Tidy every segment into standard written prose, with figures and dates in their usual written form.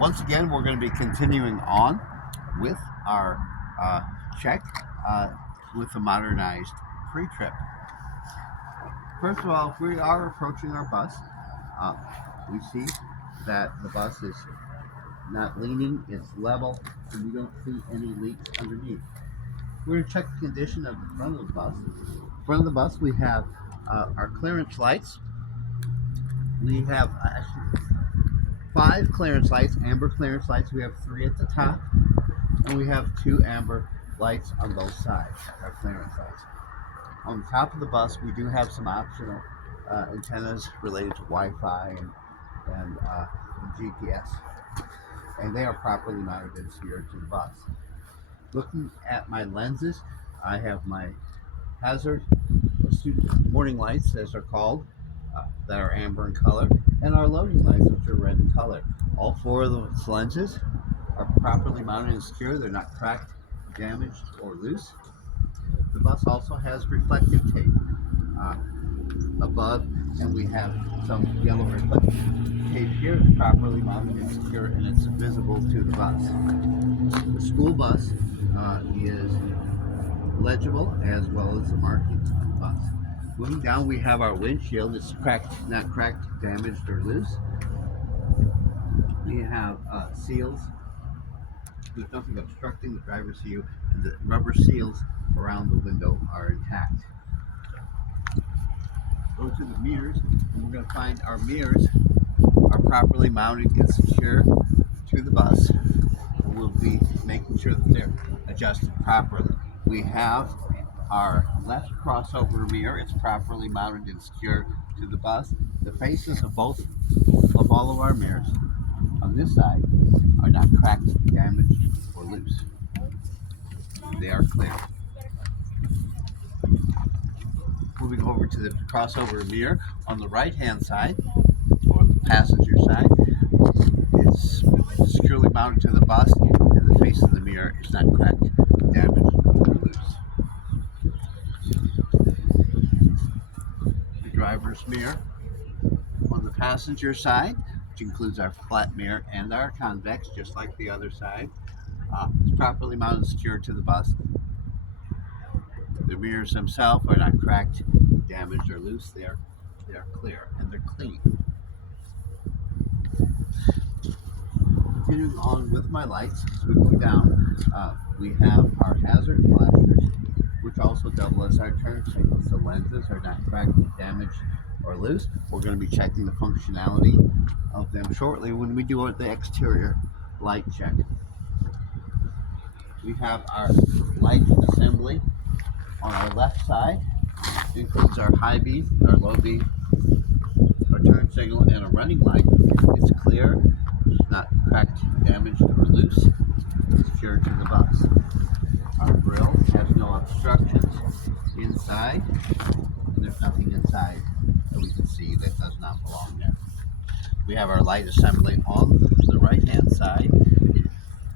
Once again, we're going to be continuing on with our uh, check uh, with the modernized pre-trip. First of all, if we are approaching our bus, uh, we see that the bus is not leaning, it's level, and we don't see any leaks underneath. We're going to check the condition of the front of the bus. Front of the bus, we have our clearance lights. We have actually 5 clearance lights, amber clearance lights. We have 3 at the top, and we have 2 amber lights on both sides, our clearance lights. On the top of the bus, we do have some optional antennas related to Wi-Fi and GPS, and they are properly mounted and secured to the bus. Looking at my lenses, I have my hazard student warning lights, as they're called, that are amber in color, and our loading lights, which are red in color. All 4 of those lenses are properly mounted and secure. They're not cracked, damaged, or loose. The bus also has reflective tape uh, above, and we have some yellow reflective tape here. It's properly mounted and secure, and it's visible to the bus. The school bus is legible, as well as the markings on the bus. Moving down, we have our windshield. It's cracked, not cracked, damaged, or loose. We have seals. There's nothing obstructing the driver's view, and the rubber seals around the window are intact. Go to the mirrors, and we're going to find our mirrors are properly mounted and secure to the bus. We'll be making sure that they're adjusted properly. We have our left crossover mirror. It's properly mounted and secure to the bus. The faces of all of our mirrors on this side are not cracked, damaged, or loose. They are clear. Moving over to the crossover mirror on the right-hand side, or the passenger side, is securely mounted to the bus, and the face of the mirror is not cracked, damaged, or loose. The driver's mirror on the passenger side, which includes our flat mirror and our convex, just like the other side, is properly mounted and secured to the bus. The mirrors themselves are not cracked, damaged, or loose. They are clear, and they're clean. Continuing on with my lights, as we go down, we have our hazard flashers, which also double as our turn signals. The lenses are not cracked, damaged, or loose. We're going to be checking the functionality of them shortly when we do the exterior light check. We have our light assembly on our left side. It includes our high beam, our low beam, our turn signal, and a running light. It's clear, not cracked, damaged, or loose. It's secured to the bus. Our grill has no obstructions inside, and there's nothing inside that we can see that does not belong there. We have our light assembly on the right-hand side.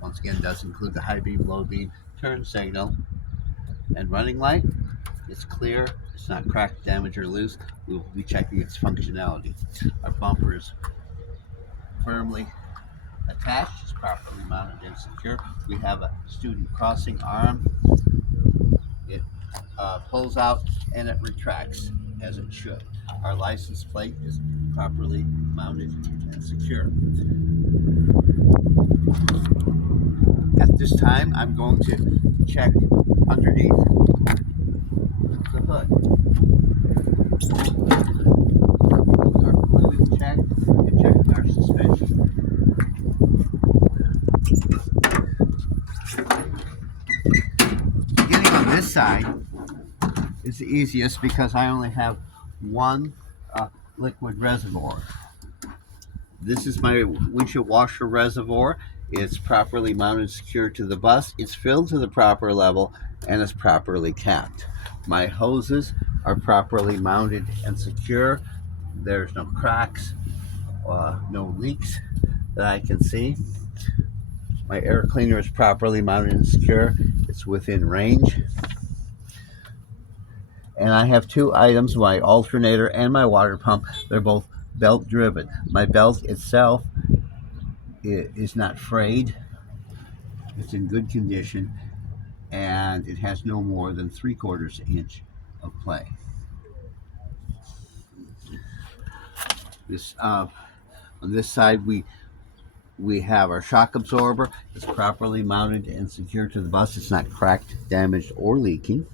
Once again, does include the high beam, low beam, turn signal, and running light. It's clear, it's not cracked, damaged, or loose. We will be checking its functionality. Our bumper is firmly attached, it's properly mounted and secure. We have a student crossing arm. It pulls out and it retracts as it should. Our license plate is properly mounted and secure. At this time, I'm going to check underneath the hood. Our fluid check and checking our suspension. Beginning on this side is the easiest because I only have one liquid reservoir. This is my windshield washer reservoir. It's properly mounted and secured to the bus. It's filled to the proper level and is properly capped. My hoses are properly mounted and secure. There's no cracks, no leaks that I can see. My air cleaner is properly mounted and secure. It's within range. And I have 2 items, my alternator and my water pump. They're both belt driven. My belt itself It is not frayed. It's in good condition, and it has no more than 3/4 inch of play. This on this side we have our shock absorber. It's properly mounted and secured to the bus. It's not cracked, damaged, or leaking.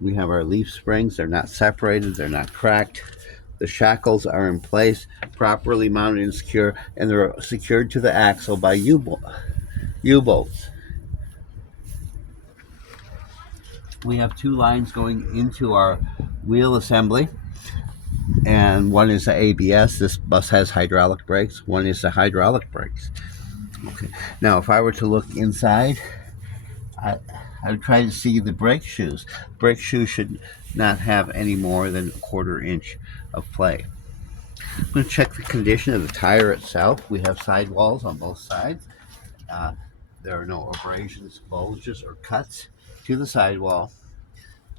We have our leaf springs. They're not separated. They're not cracked. The shackles are in place, properly mounted and secure, and they're secured to the axle by U-bolts. We have 2 lines going into our wheel assembly, and one is the ABS. This bus has hydraulic brakes. One is the hydraulic brakes. Okay. Now, if I were to look inside, I would try to see the brake shoes. Brake shoes should not have any more than 1/4 inch of play. I'm going to check the condition of the tire itself. We have sidewalls on both sides. There are no abrasions, bulges, or cuts to the sidewall.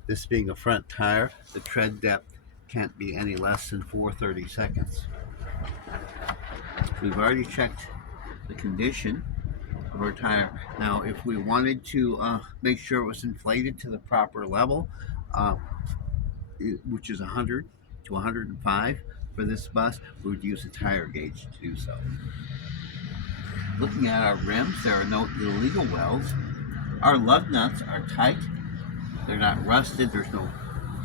This being a front tire, the tread depth can't be any less than 4/32. We've already checked the condition of our tire. Now, if we wanted to make sure it was inflated to the proper level, which is 100 to 105 for this bus, we would use a tire gauge to do so. Looking at our rims, there are no illegal welds. Our lug nuts are tight. They're not rusted. There's no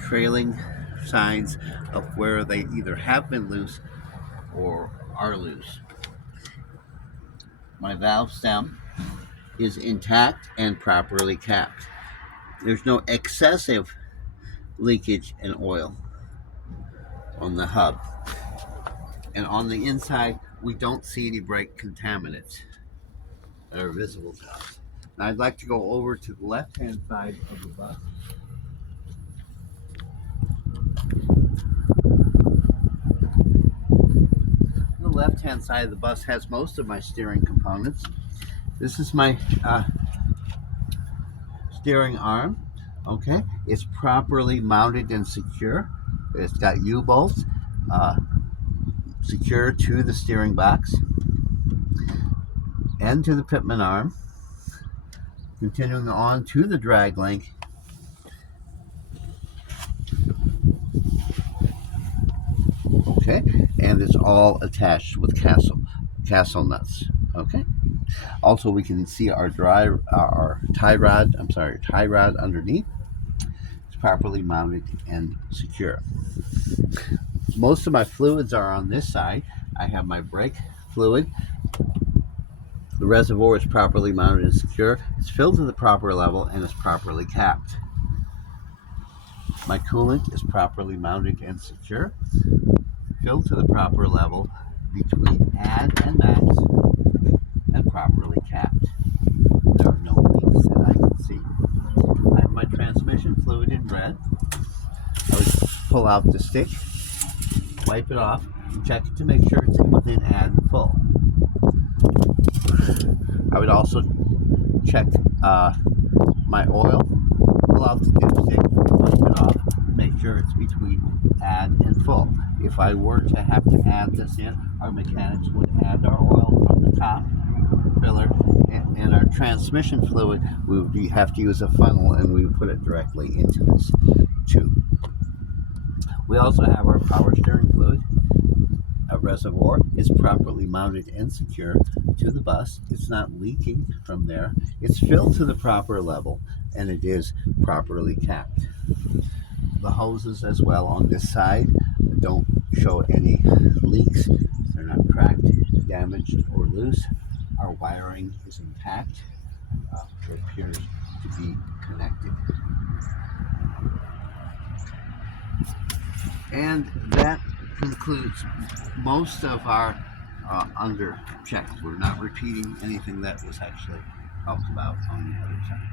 trailing signs of where they either have been loose or are loose. My valve stem is intact and properly capped. There's no excessive leakage in oil on the hub. And on the inside, we don't see any brake contaminants that are visible to us. Now I'd like to go over to the left-hand side of the bus. The left-hand side of the bus has most of my steering components. This is my steering arm. Okay, it's properly mounted and secure. It's got U-bolts secure to the steering box and to the pitman arm. Continuing on to the drag link. Okay, and it's all attached with castle nuts. Okay. Also, we can see our tie rod underneath. It's properly mounted and secure. Most of my fluids are on this side. I have my brake fluid. The reservoir is properly mounted and secure. It's filled to the proper level and is properly capped. My coolant is properly mounted and secure, filled to the proper level between add and max, and properly capped. There are no leaks that I can see. I have my transmission fluid in red. I would pull out the stick, wipe it off, and check it to make sure it's within add and full. I would also check my oil, pull out the dipstick, wipe it off, make sure it's between add and full. If I were to have to add this in, our mechanics would add our oil from the top filler, and our transmission fluid, we would have to use a funnel and we would put it directly into this tube. We also have our power steering fluid. A reservoir is properly mounted and secure to the bus. It's not leaking from there. It's filled to the proper level and it is properly capped. The hoses as well on this side don't show any leaks. They're not cracked, damaged, or loose. Our wiring is intact. It appears to be connected. And that concludes most of our under checks. We're not repeating anything that was actually talked about on the other side.